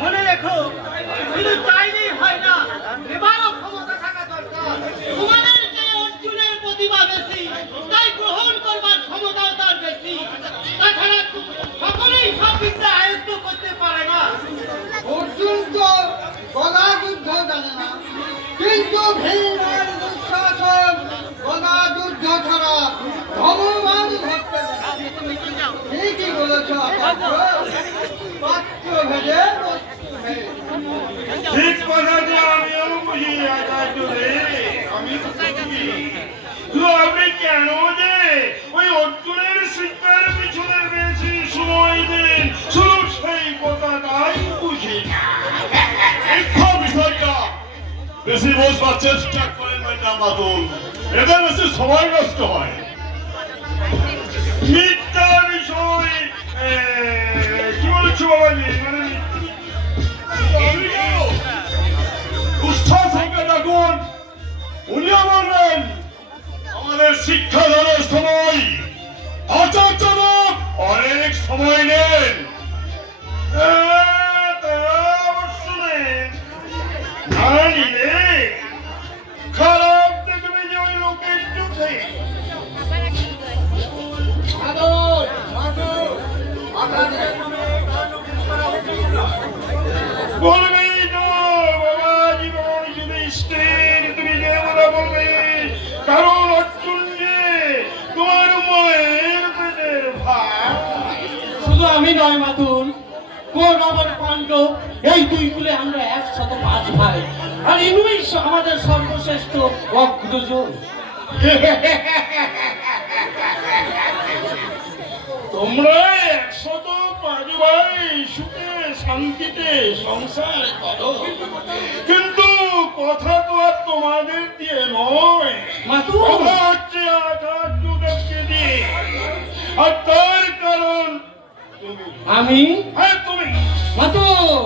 মনে রেখো, শুধু চাইলেই হয় না, এবারও ক্ষমতা থাকা দরকার। তোমাদের যে অর্জুনের প্রতিভা বেশি, তাই গ্রহণ করবার ক্ষমতাও তার বেশি। তাছাড়া সকলেই সব বিদ্যা আয়ত্ত করতে পারে না। অর্জুন তো গদা যুদ্ধ জানে না, কিন্তু ভীমের দুঃশাসন গদা যুদ্ধ ছাড়া ভগবান ধরতে জানে। ঠিকই বলেছ পাত্র ভেদে ঠিক কথাটি আমিও বুঝি আচার্য রে। আমি তো বুঝি। শুধু আপনি কেন যে ওই অর্জুনের শিক্ষার পিছনে বেশি সময় দেন, শুধু সেই কথাটাই বুঝি না। মিথ্যা বিষয়টা বেশি বোঝবার চেষ্টা করেন না মাতুল, এদের বেশি সময় নষ্ট হয়। মিথ্যা বিষয় কি বলছো বাবাজি? মানে দুঃশাসনকে ডাকুন, উনিও বলবেন আমাদের শিক্ষাদানের সময় আচার্যরা অনেক সময় নেন। অবশ্য নেই, না নিলে খারাপ দেখবে যে ওই লোকের চোখে। বলবে তো বাবাজি বল যুধিষ্ঠির, তুমি যে কথা বলবে, কারণ অর্জুন যে তোমার মায়ের পেটের ভাই। শুধু আমি নয় মাতুল, কৌরব আর পাণ্ডব এই দুই কুলে আমরা 105 ভাই, আর ইনুই আমাদের সর্বশ্রেষ্ঠ অগ্রজ। তোমরা 105 ভাই সুখে শান্তিতে সংসার করো, কিন্তু কথা তো আর তোমাদের দিয়ে নয়, মাতুল, কথা হচ্ছে আচার্যদেবকে দিয়ে। আর তার কারণ আমি হ্যাঁ তুমি মাতুল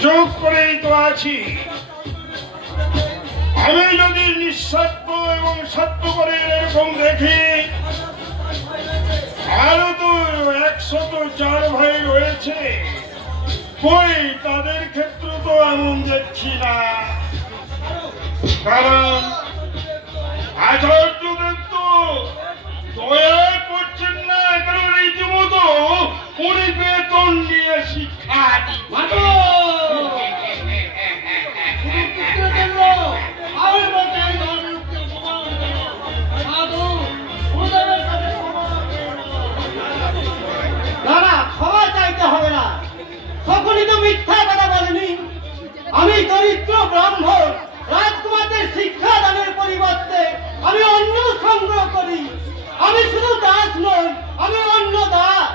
চুপ করেই তো আছি। আমি যদি নিঃস্বার্থ এবং স্বার্থপরের এরকম দেখি, আরো তো 104 ভাই রয়েছে, কই তাদের ক্ষেত্রে তো এমন দেখছি না। কারণ আচার্যদের তো দয়া করছেন না, কারণ রীতিমতো উনি বেতন নিয়ে শিক্ষা ক্ষমা চাইতে হবে না, সকলই তো মিথ্যা কথা বলেনি। আমি দরিদ্র ব্রাহ্মণ রাজকুমারদের শিক্ষা দানের পরিবর্তে আমি অন্ন সংগ্রহ করি। আমি শুধু দাস নই, আমি অন্য দাস।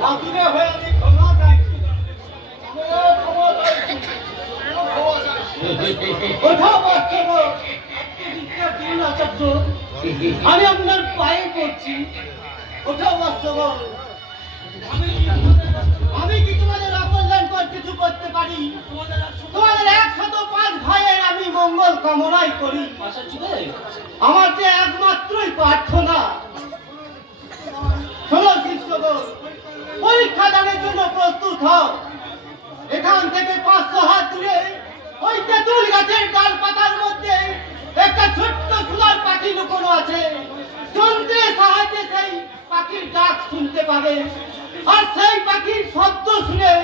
লাফিয়ে হয়ে আমি ক্ষমা চাইছি। আমি আপনার পায়ে পড়ছি, ওঠাও বাস্তব। আমি কি তোমাদের অকল্যাণ কিছু করতে পারি? তোমাদের 105 ভাইয়ের আমি মঙ্গল কামনাই করি। আমার যে একমাত্রই প্রার্থনা, শোনো শিষ্যগণ, পরীক্ষা দানের জন্য প্রস্তুত হও। এখান থেকে 500 হাত দূরে ওই তেঁতুল গাছের ডাল পাতার মধ্যে একটা ছোট্ট সুন্দর পাখি লুকোনো আছে। যন্ত্রের সাহায্যে সেই পাখির ডাক শুনতে পাবে, আর সেই পাখির শব্দ শুনে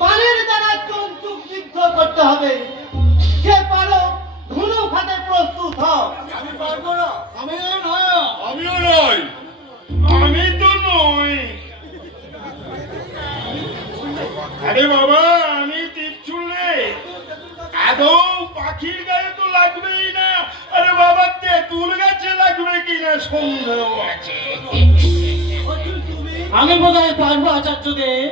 বানের দ্বারা চোখ বিদ্ধ করতে হবে। যে পারো ধনুক হাতে প্রস্তুত হও। আমি পারবো না। আমিও নয়। আমি তো নই। আরে বাবা, আমি তীরছুড়ে আদৌ পাখির গায়ে তো লাগবেই না। আরে বাবা, তেঁতুল গাছে লাগবে কিনা সন্দেহ আছে। আমি বোধহয় পারবো আচার্যদেব।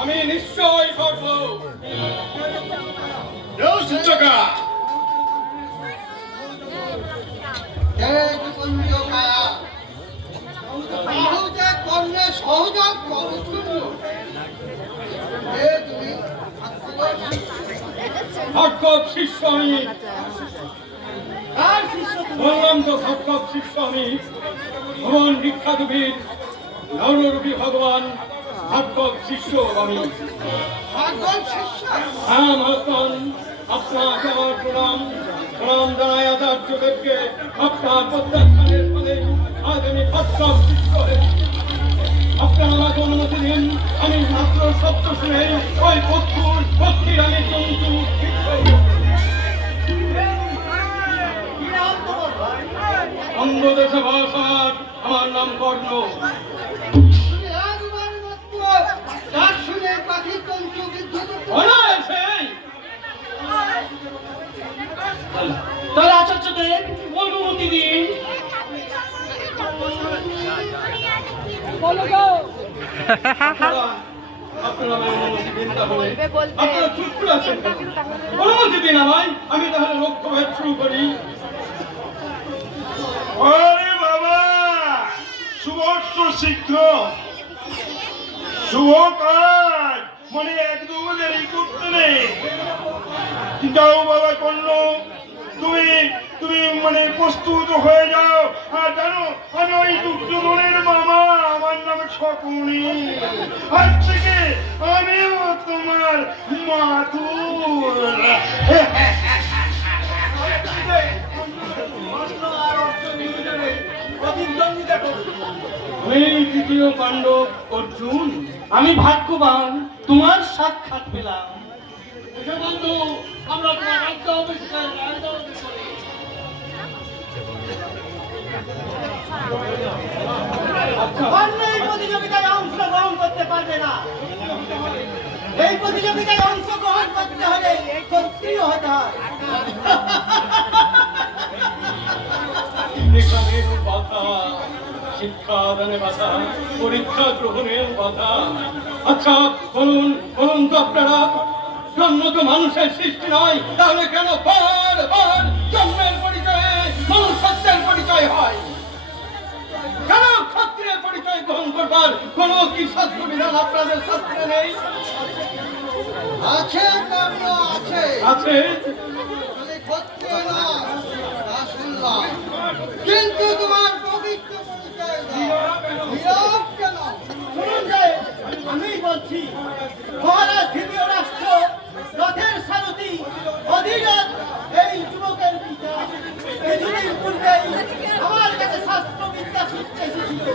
আমি নিশ্চয় পারবো। শিক্ষকা সহযোগ করো। ভার্গব শিষ্য আমি। কার শিষ্য তুমি? বললাম তো ভার্গব শিষ্য আমি। ভগবান বিখ্যাতবীর নররূপী ভগবান ভার্গব শিষ্য আমি। ভাগবত শিষ্য হ্যাঁ মহাত্মান, আপনাকে আমার প্রণাম। প্রণাম জানাই আচার্যদেবকে। আপনার প্রত্যাখ্যানের ফলে আজ আমি ভার্গব শিষ্য হয়েছি। আপনারা আমাকে অনুমতি দিন, আমি মাত্র শব্দ শুনে ওই পক্ষীর আমি জন্তু কি নাম তোমার ভাই? অন্য দেশে ভাষার আমার নাম কর্ণ। তুমি একবার মাত্র ডাক শুনে পাখির তন্তু বিদ্ধ অনায়াসে তাহলে আচার্যদেব অনুমতি দিন। আপনারা আমায় অনুমতি দিন তাহলে। আপনারা চুপ করে আছেন কেন? অনুমতি দিন আমায়, আমি তাহলে লক্ষ্যভেদ শুরু করি। আরে বাবা, শুভস্য শীঘ্র, শুভ কাজ, মানে একদম দেরি করতে নেই। যাও বাবা কর্ণ, তুমি তুমি মানে প্রস্তুত হয়ে যাও। আর জানো, আমি ওই দুর্যোধনের মামা, আমার নাম শকুনি। আজ থেকে আমিও তোমার মাতুর। কর্ণ আর অর্জুন দুজনে প্রতিদ্বন্দ্বিতা করছে। আমি তৃতীয় পাণ্ডব অর্জুন। আমি ভাগ্যবান তোমার সাক্ষাৎ পেলাম। এসে বন্ধু, আমরা তোমার রাজ্য অভিষেকের আয়োজন করি। আচ্ছা, কর্ণ এই প্রতিযোগিতায় অংশগ্রহণ করতে পারবে না। এই প্রতিযোগিতায় অংশগ্রহণ করতে হলে ক্ষত্রিয় হতে হয়। এখানের বাধা, শিক্ষাদানে বাধা, পরীক্ষা গ্রহণের বাধা। আচ্ছা বলুন বলুন তো আপনারা, জন্ম তো মানুষের সৃষ্টি নয়, তাহলে কেন বারবার জন্মের পরিচয়ে মনুষ্যত্বের পরিচয় হয়? কেন ক্ষত্রিয়ের পরিচয় গ্রহণ করবার কোনো কি শাস্ত্র বিধান আপনাদের শাস্ত্রে নেই? আছে কর্ণ আছে আছে। তুমি ক্ষত্রিয় না তা শুনলাম, কিন্তু তোমার পবিত্র পরিচয় নীরব কেন? শুনুন যে আমি বলছি, মহারাজ দ্বিতীয় রাষ্ট্র রথের সারথি অধীরথ এই যুবকের পিতা কিছুদিন পূর্বেই আমার কাছে শাস্ত্রবিদ্যা শিখতে এসেছিল,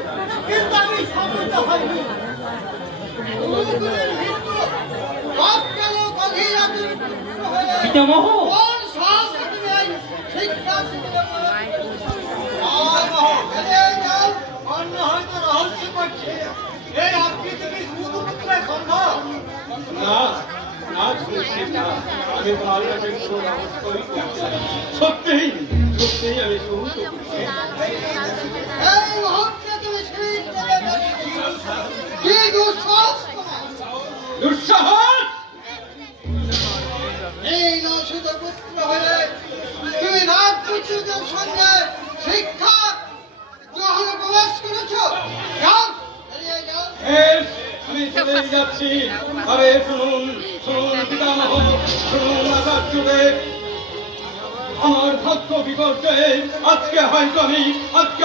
কিন্তু আমি সম্মত হইনি। গুরুকুলের হিন্দু বাপ কেন গভীর আতুর পুত্র হয়ে পিতামহ, কোন সাহসে তুমি এই শিক্ষা শিবিরে প্রবেশ করেছো? আয় মহ, বেরিয়ে যাও। কর্ণ হয়তো রহস্য করছে। এই আকৃতি কি সুপুত্রের সম্ভব? না না শুনছি না, আমি তোমার কাছে কোনো রহস্যই করছি না। সত্যিই সত্যিই আমি শুনতে করছি। এই মুহূর্তে তুমি শিবির করে বেরিয়েছো। কি দুঃসাহস তোমার! দুঃসাহস! এই নশুধ পুত্র হয়ে তুমি রাজপুত্রদের সঙ্গে শিক্ষা গ্রহণে প্রবেশ করেছো। যাও, বেরিয়ে যাও। বেশ, আমি চলে যাচ্ছি। আরে শুনুন শুনুন পিতামহ, শুনুন আচার্যদেব, আমার ভাগ্য বিপর্যয়ে আজকে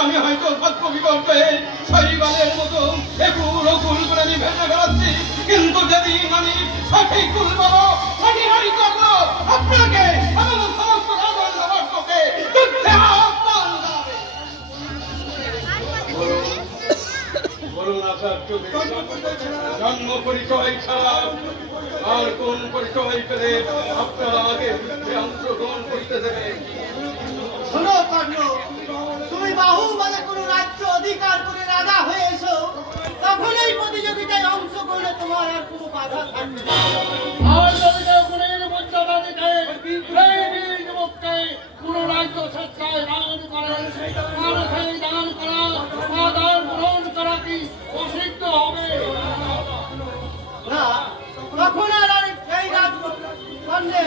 আমি হয়তো ভাগ্য বিপর্যয়ে শৈবালের মতো একুল ওকুল করে আমি ভেসে বেড়াচ্ছি, কিন্তু যেদিন আমি সঠিক কুল পাবো সেদিন আমি করবো আপনাকে এবং সমস্ত রাজবর্গকে দুঃখে আহ্বান জানাবে। বলুন আচার্যদেব, জন্ম পরিচয় ছাড়া আর কোন পরিচয় পেলে আপনারা আমাকে যুদ্ধে অংশগ্রহণ করতে দেবেন? শোনো কর্ণ, তুমি বাহুবলে কোনো রাজ্য অধিকার করে রাজা হয়ে এসো, তখন এই প্রতিযোগিতায় অংশগ্রহণে তোমার আর কোনো বাধা থাকবে না। আর যদি কেউ গুণের মর্যাদা দিতে সেই বীর যুবককে কোনো রাজ্য স্বেচ্ছায় দান করে, আর সেই দান করা বা দান গ্রহণ করা কি অসিদ্ধ হবে? না, তখন আর এই রাজকন্যে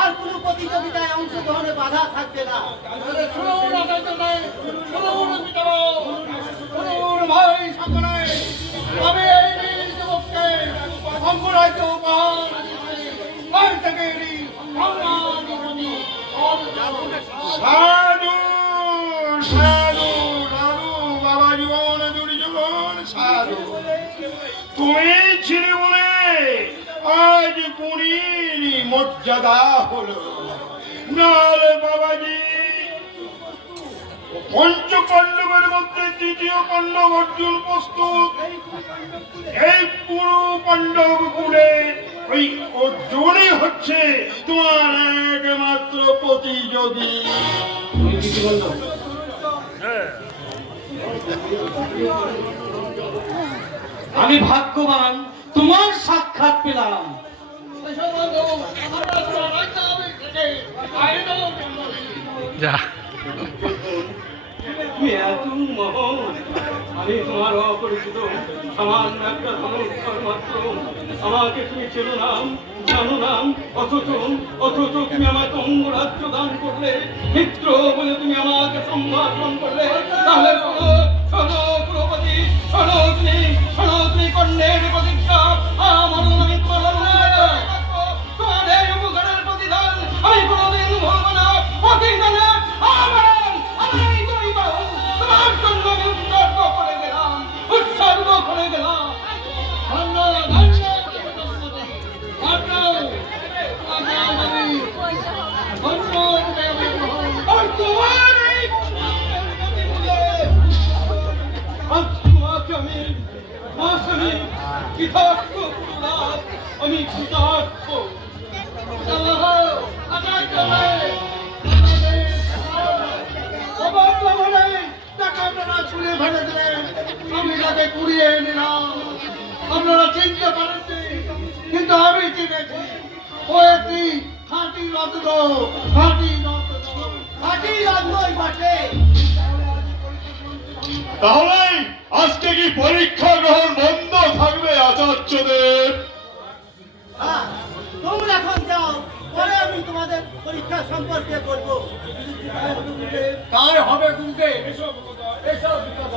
আর কোনো প্রতিযোগিতায় অংশগ্রহণে বাধা থাকবে না। শুনুন আচার্যদেব, শুনুন পিতামহ, শুনুন ভাই সকলে, আমি এই বীর যুবককে অঙ্গরাজ্য উপহার দিচ্ছি। আজ থেকে সাধু সাধু সাধু বাবা জীবন দুর্যোধন সাধু তুমি ছিলে বলে আজ গুণীর মর্যাদা হলো, নাহলে বাবাজি পঞ্চপাণ্ডবের মধ্যে তৃতীয় পাণ্ডব অর্জুন প্রস্তুত। এই পুরো পাণ্ডব কুলে ওই অর্জুনই হচ্ছে তোমার একমাত্র প্রতিযোগী। আমি ভাগ্যবান তোমার সাক্ষাৎ পেলাম। তুমি এত মহৎ, আমি তোমার অপরিচিত সামান্য একটা ধনুর্ধর মাত্র। আমাকে তুমি চেনো নাম জানো নাম, অথচ তুমি আমাকে অঙ্গরাজ্য দান করলে, মিত্র বলে তুমি আমাকে সম্ভাষণ করলে। তাহলে শোনো শোনো দ্রৌপদী, শোনো তুমি কর্ণের প্রতিজ্ঞা। আমার আমি তোমার এই উপকারের প্রতিদান আমি কোনোদিন ভুলব না। প্রতিদানে আমার এই দুই বাহু তোমার জন্য আমি উৎসর্গ করে গেলাম। আর তোমার এই তোমাকে আমি কৃতার্থ করলাম, আমি কৃতার্থ। আমি তাকে কুড়িয়ে নিলাম, আপনারা চিনতে পারেননি, কিন্তু আমি চিনেছি ও একটি খাঁটি রত্ন, খাঁটি রত্নই বটে। তাহলে আজকে কি পরীক্ষা গ্রহণ বন্ধ থাকবে আচার্যদের? হ্যাঁ, তোমরা এখন যাও, পরে আমি তোমাদের পরীক্ষা সম্পর্কে বলবো। তাই হবে গুরুদেব, এসব বিপদ।